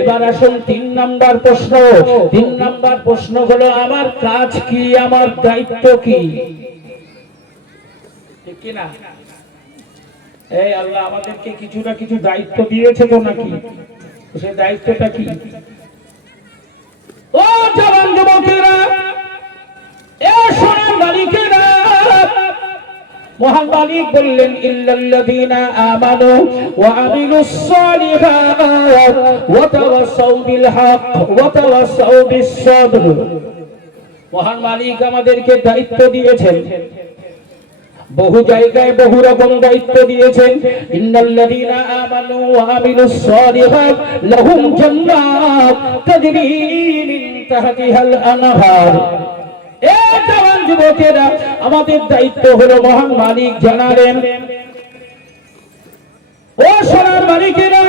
এবার আসুন 3 নাম্বার প্রশ্ন। 3 নাম্বার প্রশ্ন হলো আমার কাজ কি, আমার দায়িত্ব কি? ঠিক কি না? এই আল্লাহ আমাদেরকে কিছু না কিছু দায়িত্ব দিয়েছে তো নাকি? সেই দায়িত্বটা কি? ও জওয়ান যুবকেরা, এ সোনার মালিকেরা, মহান মালিক বললেন ইল্লাল্লাযীনা আমানু ওয়া আমিলুস সালিহাত ওয়া তাওয়াসাউ বিল হক ওয়া তাওয়াসাউ বিস সাবর। মহান মালিক আমাদেরকে দায়িত্ব দিয়েছেন, বহু জায়গায় বহু রকম দায়িত্ব দিয়েছেন। ইন্নাল্লাযীনা আমানু ওয়া আমিলুস সালিহাত লাহুম জান্নাত তাজরি মিন তাহতিহাল আনহার। এ জওয়ান যুবকেরা, আমাদের দায়িত্ব হলো মহান মালিক জানালেন, ও সোনার মালিকেরা,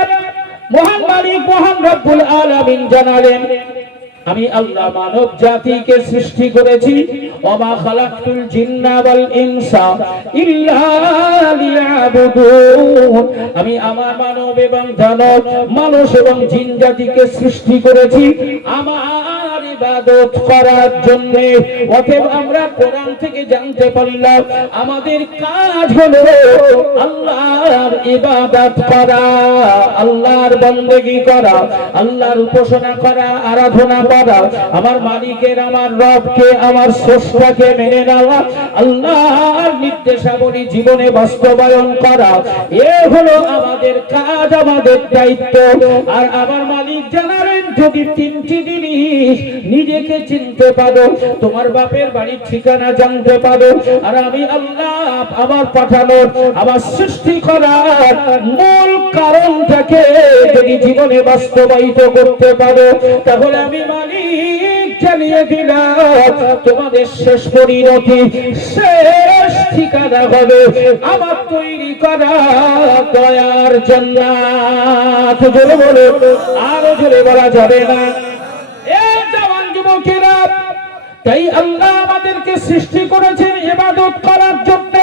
মহান মালিক মহান রব্বুল আলামিন জানালেন, আমি আল্লাহ মানব জাতিকে সৃষ্টি করেছি, ওমা খালাকতুল জিন্না ওয়াল ইনসা ইল্লা লিয়াবুদুন। আমি আমার মানব এবং দানব, মানুষ এবং জিন জাতিকে সৃষ্টি করেছি আমার ইবাদত করার জন্য। অতএব আমরা কোরআন থেকে জানতে পারলাম আমাদের কাজ হলো আল্লাহর ইবাদত করা, আল্লাহর বন্দেগী করা, আল্লাহর উপাসনা করা, আরাধনা করা, আমার মালিকের, আমার রবকে, আমার স্রষ্টাকে মেনে নেওয়া, আল্লাহর নির্দেশাবলী জীবনে বাস্তবায়ন করা, এ হলো আমাদের কাজ, আমাদের দায়িত্ব। আর আমার মালিক জানালেন, যদি 3টি জিনিস নিজেকে চিনতে পারো, তোমার বাপের বাড়ির ঠিকানা জানতে পারো, আর আমি আল্লাহ আমার পাঠানো, আমার সৃষ্টি করার মূল কারণটাকে যদি জীবনে বাস্তবায়িত করতে পারো, তাহলে আমি মালিক জানিয়ে দিলাম তোমাদের শেষ পরিণতি, শেষ ঠিকানা হবে আমার তৈরি করা দয়ার জান্নাত। জোরে বলো, আরো জোরে বলা যাবে না। এই জওয়ান যুবকেরা, তাই আল্লাহ আমাদেরকে সৃষ্টি করেছেন ইবাদত করার জন্য।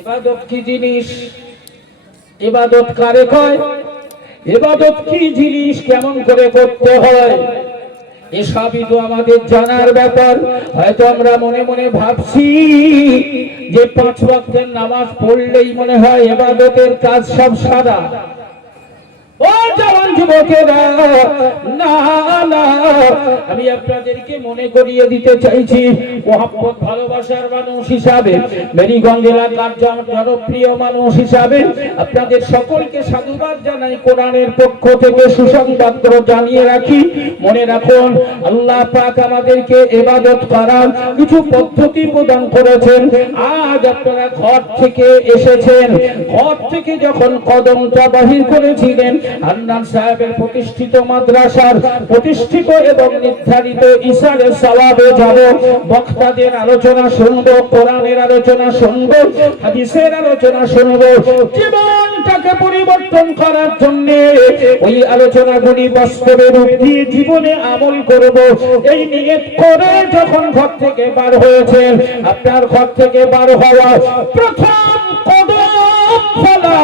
ইবাদত কি জিনিস? ইবাদত কারে কয়? ইবাদত কি জিনিস, কেমন করে করতে হয়, এসবই তো আমাদের জানার ব্যাপার। হয়তো আমরা মনে মনে ভাবছি যে 5 ওয়াক্তের নামাজ পড়লেই মনে হয় ইবাদতের কাজ সব সারা। ও জওয়ান যুবকেরা, না না, আমি আপনাদেরকে মনে করিয়ে দিতে চাইছি, মোহাম্মদ ভালোবাসার মানুষ হিসাবে, মেরিগঞ্জ এলাকার জনপ্রিয় মানুষ হিসাবে আপনাদের সকলকে সাধুবাদ জানাই। কোরআনের পক্ষ থেকে সুসংবাদ জানিয়ে রাখি, মনে রাখুন আল্লাহ পাক আমাদেরকে ইবাদত করার কিছু পদ্ধতি প্রদান করেছেন। আজ আপনারা ঘর থেকে এসেছেন, ঘর থেকে যখন কদমটা বাহির করেছিলেন, হান্নান সাহেবের প্রতিষ্ঠিত মাদ্রাসার প্রতিষ্ঠিত এবং নির্ধারিত ইসারের সওয়াবে যাব, বক্তাদের আলোচনা শুনবো, কোরআনের আলোচনা শুনবো, হাদিসের আলোচনা শুনবো, জীবনটাকে পরিবর্তন করার জন্য ওই আলোচনাগুলি বাস্তবে রূপ দিয়ে জীবনে আমল করব, এই নিয়ত করে যখন ঘর থেকে বার হয়েছেন, আপনার ঘর থেকে বার হওয়া প্রথম কদম ফেলা,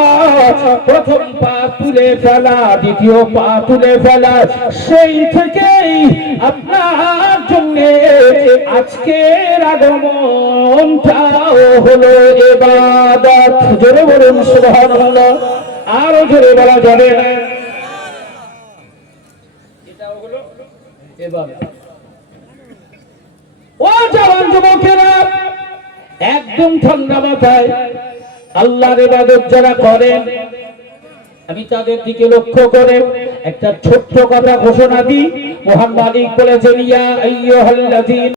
প্রথম পা তুলে ফেলা, দ্বিতীয় পা তুলে ফেলা, সেই থেকেই আপনার জন্য আজকের আগমনটাও হলো ইবাদত। জোরে বলুন সুবহানাল্লাহ, আরো জোরে বলা যাবে না। এটাও হলো ইবাদত। ও জওয়ান যুবকেরা, একদম ঠান্ডা মাথায় আল্লাহর ইবাদত যারা করেন, আমি তাদের দিকে লক্ষ্য করে একটা ছোট্ট কথা ঘোষণা দিই। মহান মালিক বলেছেন, ইয়া আইয়ুহাল্লাযীনা